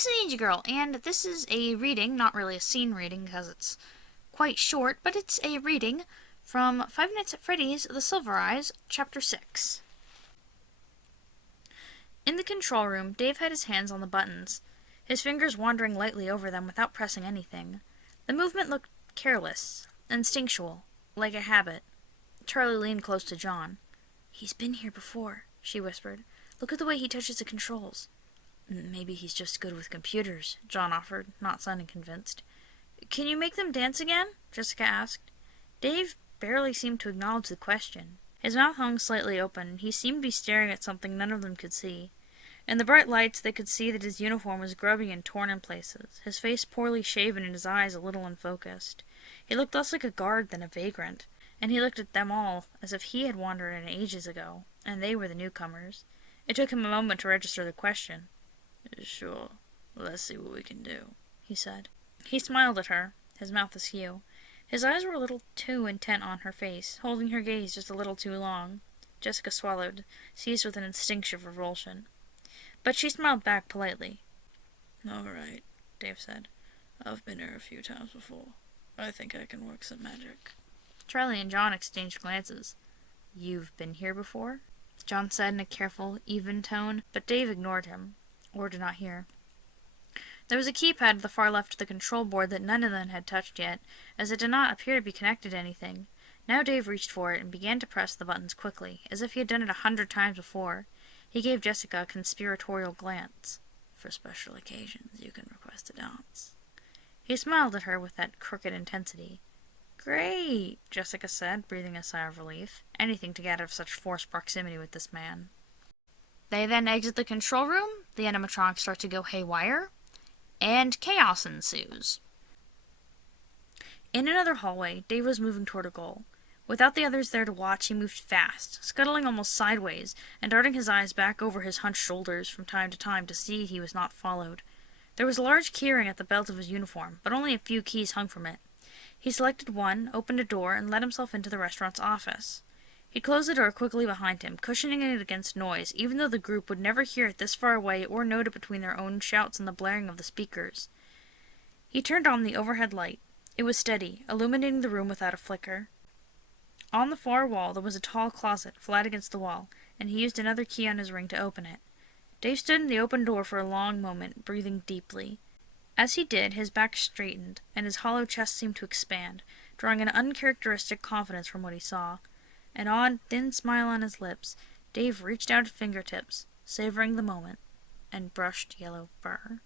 this is Angel Girl, and this is a reading, not really a scene reading because it's quite short, but it's a reading from Five Nights at Freddy's The Silver Eyes, Chapter 6. In the control room, Dave had his hands on the buttons, his fingers wandering lightly over them without pressing anything. The movement looked careless, instinctual, like a habit. Charlie leaned close to John. "He's been here before," she whispered. "Look at the way he touches the controls." "Maybe he's just good with computers," John offered, not sounding convinced. "Can you make them dance again?" Jessica asked. Dave barely seemed to acknowledge the question. His mouth hung slightly open, and he seemed to be staring at something none of them could see. In the bright lights, they could see that his uniform was grubby and torn in places, his face poorly shaven and his eyes a little unfocused. He looked less like a guard than a vagrant, and he looked at them all as if he had wandered in ages ago, and they were the newcomers. It took him a moment to register the question. "Sure, let's see what we can do," he said. He smiled at her, his mouth askew. His eyes were a little too intent on her face, holding her gaze just a little too long. Jessica swallowed, seized with an instinctive revulsion. But she smiled back politely. "All right," Dave said. "I've been here a few times before. I think I can work some magic." Charlie and John exchanged glances. "You've been here before?" John said in a careful, even tone, but Dave ignored him, or did not hear. There was a keypad at the far left of the control board that none of them had touched yet, as it did not appear to be connected to anything. Now Dave reached for it and began to press the buttons quickly, as if he had done it 100 times before. He gave Jessica a conspiratorial glance. "For special occasions, you can request a dance." He smiled at her with that crooked intensity. "Great," Jessica said, breathing a sigh of relief. Anything to get out of such forced proximity with this man. They then exit the control room, the animatronics start to go haywire, and chaos ensues. In another hallway, Dave was moving toward a goal. Without the others there to watch, he moved fast, scuttling almost sideways, and darting his eyes back over his hunched shoulders from time to time to see he was not followed. There was a large keyring at the belt of his uniform, but only a few keys hung from it. He selected one, opened a door, and let himself into the restaurant's office. He closed the door quickly behind him, cushioning it against noise, even though the group would never hear it this far away or note it between their own shouts and the blaring of the speakers. He turned on the overhead light. It was steady, illuminating the room without a flicker. On the far wall there was a tall closet, flat against the wall, and he used another key on his ring to open it. Dave stood in the open door for a long moment, breathing deeply. As he did, his back straightened, and his hollow chest seemed to expand, drawing an uncharacteristic confidence from what he saw. An odd, thin smile on his lips, Dave reached out his fingertips, savoring the moment, and brushed yellow fur.